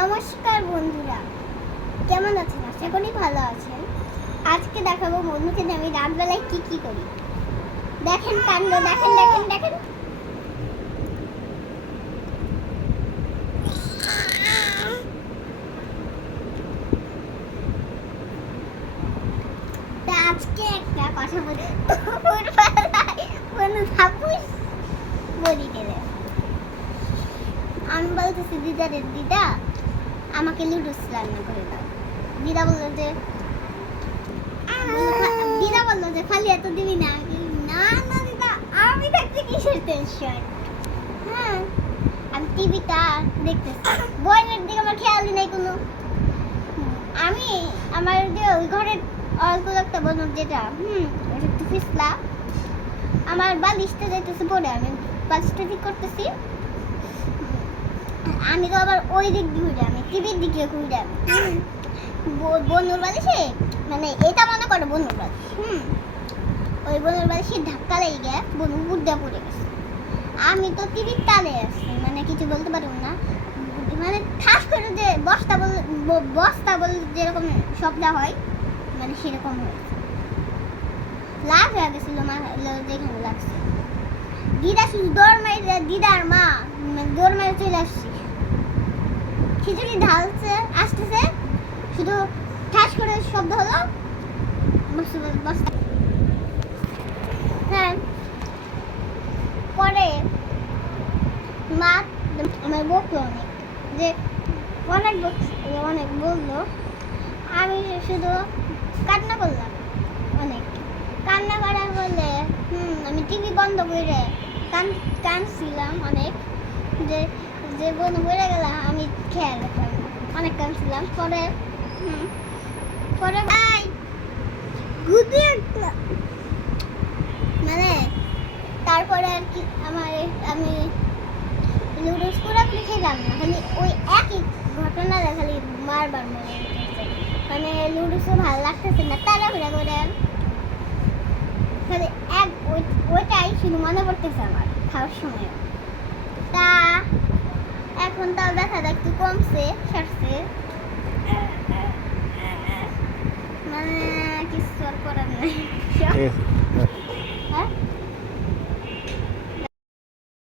নমস্কার বন্ধুরা, কেমন আছেন? আশা করি ভালো আছেন। আজকে দেখাবো বন্ধুকে আমি রাতবেলায় কি কি করি। দেখেন কাণ্ড, দেখেন দেখেন দেখেন। আজকে একটা কথা বলি, কোনো থাপুস বলি গেলে আমি বলতেছি দিদা আমাকে লুডুস রান্না করে দাও। দিদা বললো যে খালি এত দিবি না। না না দিদা, আমি থাকতে কিসের টেনশন। হ্যাঁ, আমি টিভিটা দেখতেছি, বইয়ের দিকে আমার খেয়ালই নাই কোনো। আমি আমার যে ওই ঘরের অল্প একটা বন্ধু যেটা ওটা একটু ফিসলা, আমার বালিশটা যাইতেছে পড়ে, আমি বালিশটা ঠিক করতেছি। আমি তো আবার ওই দিক ঘুরে, আমি টিভির দিকে ঘুরে বনুর বালিশে, মানে এটা মনে করো বনুর বালিশ। ওই বনুর বালিশে ধাক্কা লেগে গিয়ে বনু বুদ্ধা পড়ে গেছে। আমি তো টিভির তালে আছি, মানে কিছু বলতে পারবো না। মানে ঠাস করে যে বস্তা বল যেরকম শব্দ হয়, মানে সেরকম হয়েছে। লাভ হয়ে গেছিল যেখানে লাগছে। দিদা শুধু দৌড় মারে, দিদার মা দৌড় মারে চলে আসছে। খিচুড়ি ঢালছে, আসতেছে, শুধু ঠাস করে শব্দ হলো। হ্যাঁ, পরে মা আমার বকলো অনেক বললো। আমি শুধু কান্না করলাম, অনেক কান্না করার বলে আমি টিভি বন্ধ করে কাঁদছিলাম অনেক, যে বন্ধ করে গেলাম। আমি খেয়াল রাখলাম, অনেক কাঁদছিলাম। পরে ভাই মানে তারপরে আর কি আমি লুডোস পুরোপুরি খেলাম না, খালি ওই একই ঘটনা খালি বারবার মনে হচ্ছে। মানে লুডোসও ভালো লাগতেছে না, তাড়াহুড়া করে খালি ওইটাই শুধু মনে পড়তেছে আমার খাওয়ার সময়। তা এখন তাও দেখা যায় একটু কমছে, সারছে, মানে কিছু আর করার নাই। হ্যাঁ।